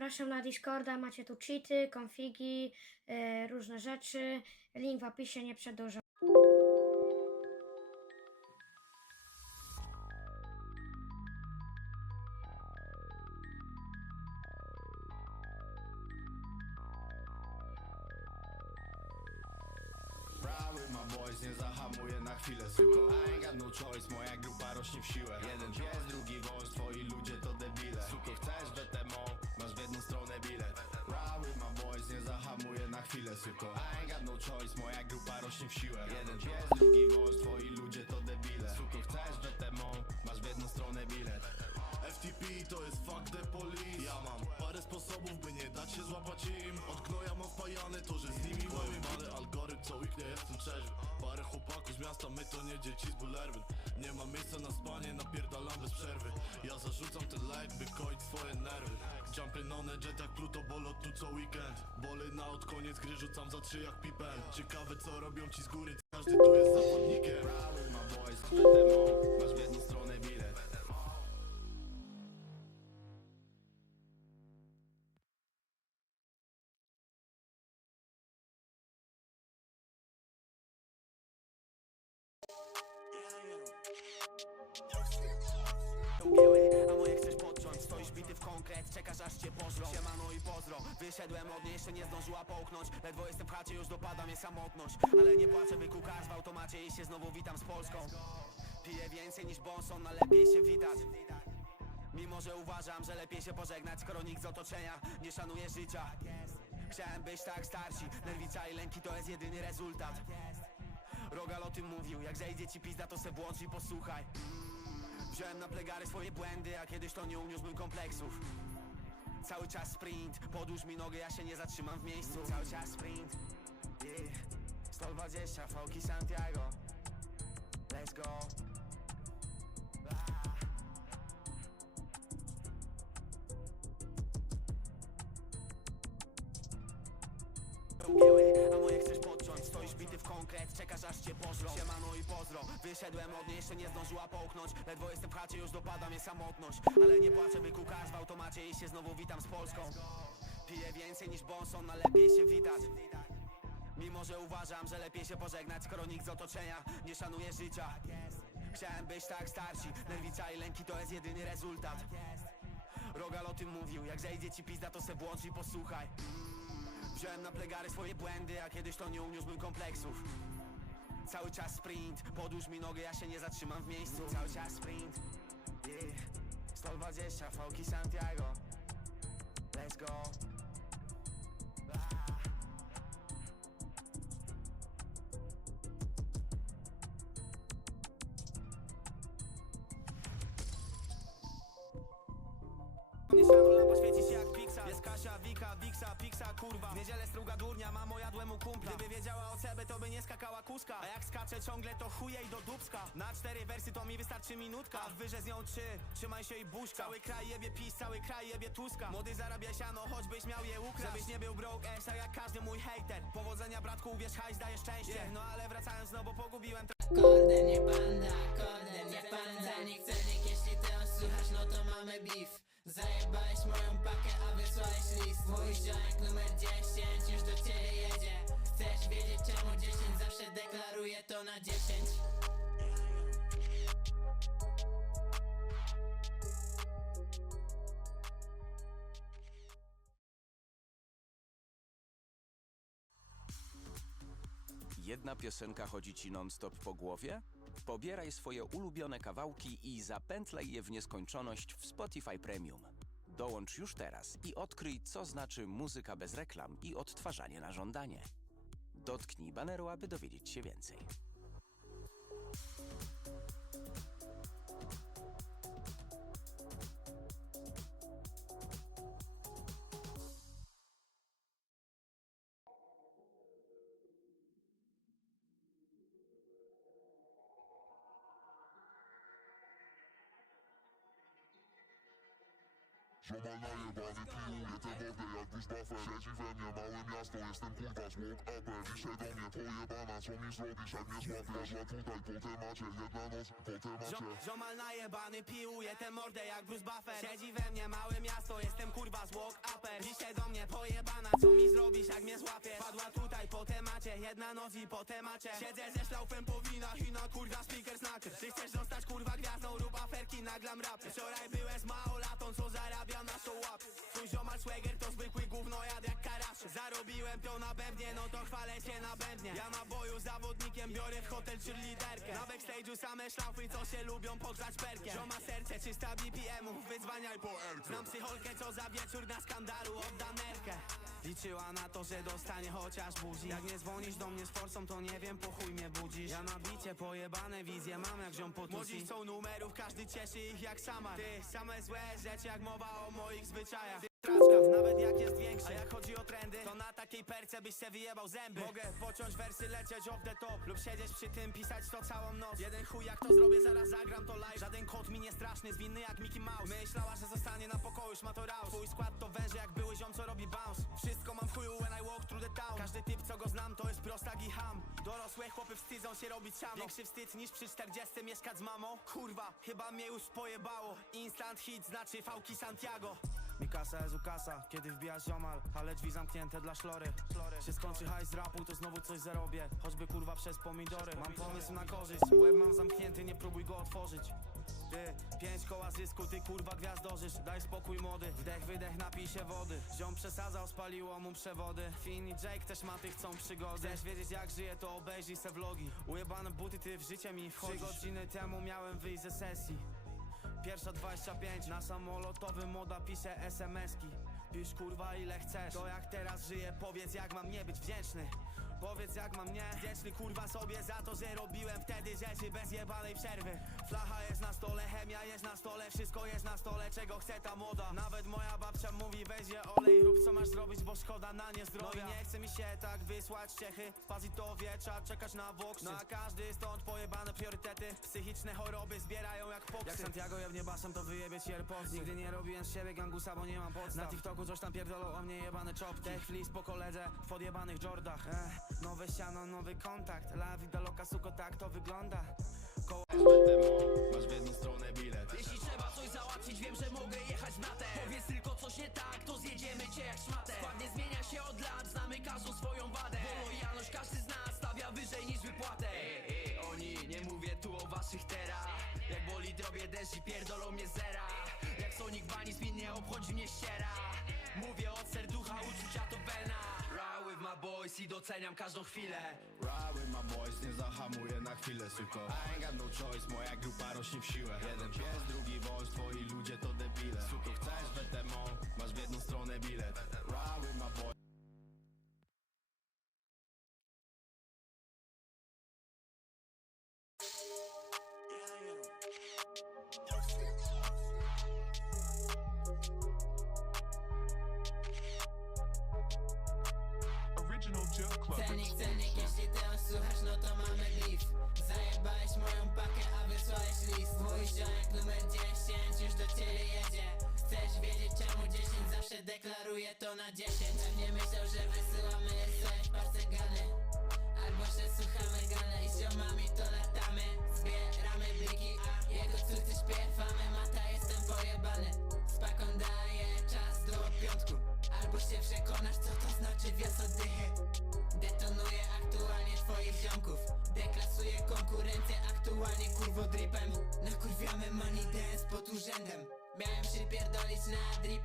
Zapraszam na Discorda, macie tu cheaty, konfigi, e, różne rzeczy. Link w opisie, nie przedłużam. Nie zahamuję na chwilę Suko, I ain't got no choice, moja grupa rośnie w siłę Jeden pies, drugi wąż, twoi ludzie to debile Suko, chcesz WTMO, chwilę Suko, I ain't got no choice, moja grupa rośnie w siłę. Jeden pies, drugi wąż, twoi ludzie to debile. Suko, chcesz WTMO, masz w jedną stronę bilet. FTP to jest fuck the police. Ja mam parę sposobów, by nie dać się złapać im. Od gnoja mam wpajane to, że z nimi łamię Ale algorytm co week nie jestem trzeźwy. Parę chłopaków z miasta, my to nie dzieci z Nie ma miejsca na spanie, napierdalam bez przerwy. Ja zarzucam ten like, by koić swoje nerwy Jumping on a jet jak Pluto, bolo tu co weekend. Boli na od koniec gry, rzucam za trzy jak pipen Ciekawe co robią ci z góry, każdy tu jest zawodnikiem. Ma boys, WTMO, masz w jedną stronę bilet bity w konkret, czekasz aż cię pożrą. Siemano i pozdro, wyszedłem od niej Jeszcze nie zdążyła połknąć. Ledwo jestem w chacie, już dopada mnie samotność. Ale nie płaczę, by kukarz w automacie I się znowu witam z Polską. Piję więcej niż Bonson, a lepiej się witać Mimo, że uważam, że lepiej się pożegnać Skoro nikt z otoczenia nie szanuje życia. Chciałem być tak starsi Nerwica i lęki to jest jedyny rezultat. Rogal o tym mówił Jak zejdzie ci pizda, to se włącz i posłuchaj Wziąłem na plegary swoje błędy, a kiedyś to nie uniósłbym kompleksów. Cały czas sprint, podłóż mi nogę, ja się nie zatrzymam w miejscu. Cały czas sprint, yeah. 120, Fauki Santiago. Let's go w konkret, czekasz aż cię pożrą. Siemano i pozdro, wyszedłem od niej Jeszcze nie zdążyła połknąć. Ledwo jestem w chacie, już dopada mnie samotność. Ale nie płaczę, by kukarz w automacie I się znowu witam z Polską. Piję więcej niż Bonson, a lepiej się witać. Mimo, że uważam, że lepiej się pożegnać Skoro nikt z otoczenia nie szanuje życia. Chciałem być tak starsi Nerwica i lęki to jest jedyny rezultat. Rogal o tym mówił Jak zejdzie ci pizda, to se włącz i posłuchaj Wziąłem na plegary swoje błędy, a kiedyś to nie uniósłbym kompleksów. Cały czas sprint, podłóż mi nogę, ja się nie zatrzymam w miejscu. Cały czas sprint, yeah. 120, Fauki Santiago. Let's go. Się Kasia, Wika, Wixa, Pixa, kurwa. W niedzielę struga durnia, mamo jadłem u kumpla. Gdyby wiedziała o CB, to by nie skakała kuska. A jak skacze ciągle, to chuje i do dubska Na cztery wersy to mi wystarczy minutka. A wyże z nią trzy, trzymaj się i buźka. Cały kraj jebie PiS, cały kraj jebie Tuska. Młody zarabia siano, choćbyś miał je ukraść. Żebyś nie był broke ass, a jak każdy mój hater. Powodzenia bratku, uwierz, hajs daje szczęście. No ale wracając, no bo pogubiłem Korden nie Jedna piosenka chodzi ci non-stop po głowie? Pobieraj swoje ulubione kawałki i zapętlaj je w nieskończoność w Spotify Premium. Dołącz już teraz i odkryj, co znaczy muzyka bez reklam i odtwarzanie na żądanie. Dotknij baneru, aby dowiedzieć się więcej. Ziomal najebany piłuje te mordę jak Bruce Buffer Siedzi we mnie małe miasto, jestem kurwa z walk upem Pisze do mnie pojebana, co mi zrobisz jak mnie złapiesz? Ja tutaj po temacie, jedna noc po temacie. Ziom- Ziomal najebany piłuje tę mordę jak Bruce Buffer. Siedzi we mnie małe miasto, jestem kurwa z walk upper Co mi zrobisz jak mnie złapiesz? Padła tutaj po temacie Jedna noc i po temacie. Siedzę ze szlaufem po winach i na kurwa speaker snacker Ty chcesz zostać kurwa gwiazdą rób aferki naglam rapy. Wczoraj byłeś małolatą co zarabia na show up. Twój ziomal swagger to zwykły gównojad jak Zarobiłem to na bębnie no to chwalę się na bębnie Ja na boju zawodnikiem biorę w hotel czy liderkę. Na backstage'u same szlaufy co się lubią pogrzać perkiem Zioma serce 300 BPM-ów wyzwaniaj po L Znam psycholkę co za wieczór na skandalu odda nerkę. Liczyła na to, że dostanie chociaż buzi. Jak nie dzwonisz do mnie z forsą, to nie wiem, po chuj mnie budzisz. Ja na bicie pojebane wizje mam jak ziom po Młodzi są numerów, każdy cieszy ich jak sama Ty, same złe rzeczy jak mowa o moich zwyczajach Traczka, nawet jak jest większy. A jak chodzi o trendy, to na takiej perce byś se wyjebał zęby. Mogę pociąć wersy, lecieć off the top Lub siedzieć przy tym, pisać to całą noc. Jeden chuj jak to zrobię, zaraz zagram to live. Żaden kot mi nie straszny, zwinny jak Mickey Mouse. Myślała, że zostanie na pokoju, ma to raus. Twój skład to węże jak były ziom, co robi bounce. Wszystko mam w chuju when I walk through the town. Każdy typ, co go znam, to jest prostak i ham. Dorosłe chłopy wstydzą się robić siano Większy wstyd niż przy 40 mieszkać z mamą. Kurwa, chyba mnie już pojebało. Instant hit znaczy fałki Santiago Mikasa jest ukasa, kiedy wbija ziomal Ale drzwi zamknięte dla szlory. Się skończy hajs z rapu, to znowu coś zarobię. Choćby kurwa przez pomidory. Mam pomysł na korzyść, łeb mam zamknięty, nie próbuj go otworzyć. Ty, pięć koła zysku, ty kurwa gwiazdorzysz Daj spokój młody, wdech, wydech, napij się wody. Ziom przesadzał, spaliło mu przewody. Finn i Jake też ma tych chcą przygody. Chcesz wiedzieć jak żyję, to obejrzyj se vlogi. Ujebane buty, ty w życie mi wchodzisz. Trzy godziny temu miałem wyjść ze sesji Pierwsza 25 na samolotowym moda pisze SMS-ki Pisz kurwa ile chcesz. To jak teraz żyję powiedz jak mam nie być wdzięczny. Powiedz jak mam nie Wdzięczny kurwa sobie za to, że robiłem wtedy rzeczy bez jebanej przerwy. Flacha jest na stole, chemia jest na stole Wszystko jest na stole, czego chce ta moda. Nawet moja babcia mówi weź je olej Rób co masz zrobić, bo szkoda na nie zdrowia. No i nie chce mi się tak wysłać Czechy Pazitowie, trzeba czekać na boksy Na każdy stąd pojebane priorytety Psychiczne choroby zbierają jak poksy. Jak Santiago jebnie basem, to wyjebie ci AirPodsy Nigdy nie robiłem z siebie gangusa, bo nie mam podstaw. Na TikToku coś tam pierdolą o mnie jebane czopki. Tech flis po koledze w podjebanych Jordach eh, Nowe siano, nowy kontakt. La vida loca, suko, tak to wygląda. Koło masz w jedną stronę bilet Jeśli trzeba coś załatwić, wiem, że mogę jechać na te. Powiedz tylko coś nie tak, to zjedziemy cię jak szmatę. Skład nie zmienia się od lat, znamy każdą swoją wadę. Bo lojalność każdy z nas Drobie deszcz i pierdolą mnie zera. Jak Sonic Bunny spin nie obchodzi mnie ściera. Mówię od serducha, uczucia to wena. Ride with my boys i doceniam każdą chwilę. Ride with my boys, nie zahamuję na chwilę, suko I ain't got no choice, moja grupa rośnie w siłę. Jeden pies, drugi wąż, twoi ludzie to debile. Suko, chcesz BTMO, masz w jedną stronę bilet. Ride with my boys Cenik, cenik, jeśli ty słuchasz, no to mamy beef Zajebałeś moją pakę, a wysłałeś list Mój ziomek numer 10 już do ciebie jedzie Chcesz wiedzieć czemu 10 zawsze deklaruje to na 10 Pewnie myślał, że wysyłamy SOS parce gany Albo że słuchamy gane i z ziomami to latamy Zbieramy bliki, a jego córcy śpiewamy Mata jestem pojebany kurwo dripem Nakurwiamy money dance pod urzędem. Miałem przypierdolić na drip